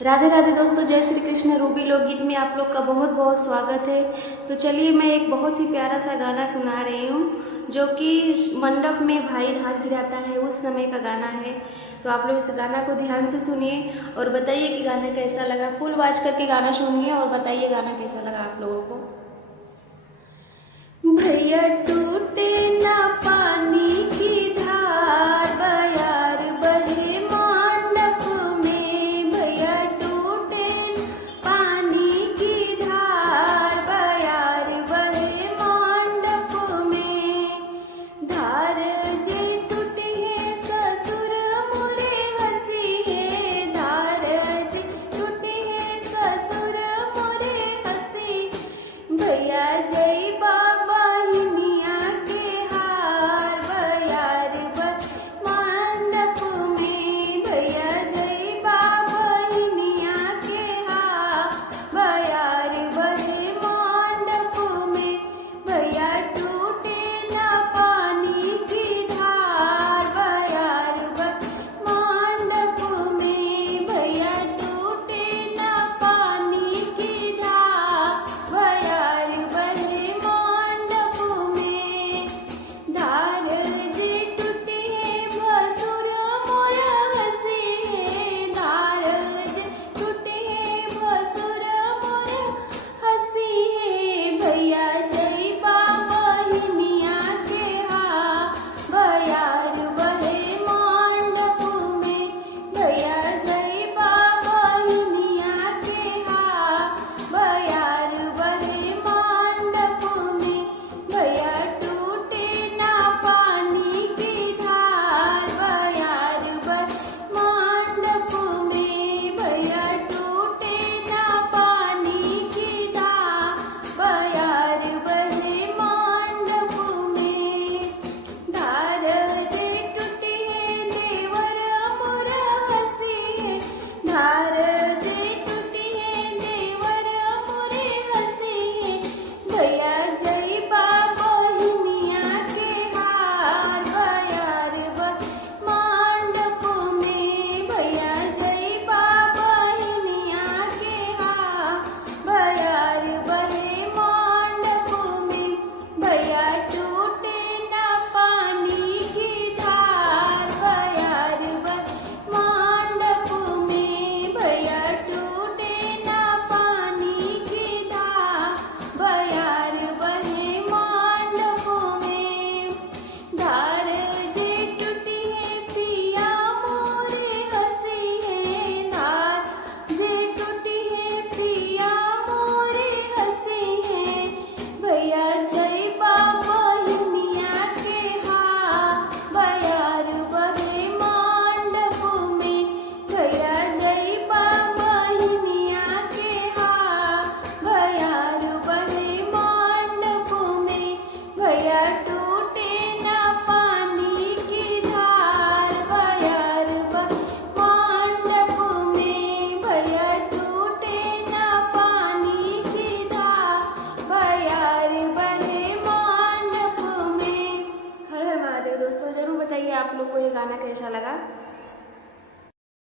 राधे राधे दोस्तों, जय श्री कृष्ण। रूबी लोकगीत में आप लोग का बहुत बहुत स्वागत है। तो चलिए मैं एक बहुत ही प्यारा सा गाना सुना रही हूँ जो कि मंडप में भाई धार गिराता है उस समय का गाना है। तो आप लोग इस गाना को ध्यान से सुनिए और बताइए कि गाना कैसा लगा। फुल वॉच करके गाना सुनिए और बताइए गाना कैसा लगा आप लोगों को। भैया टूटे ना पानी की धार, बयार बहे मंडप में। भैया टूटे पानी की धार, बयार बहे मंडप में। धार जे टूटी है ससुर मोरे हंसी है, धार जे टूटी है ससुर मोरे हंसी। भैया जय दोस्तों जरूर बताइए आप लोग को ये गाना कैसा लगा।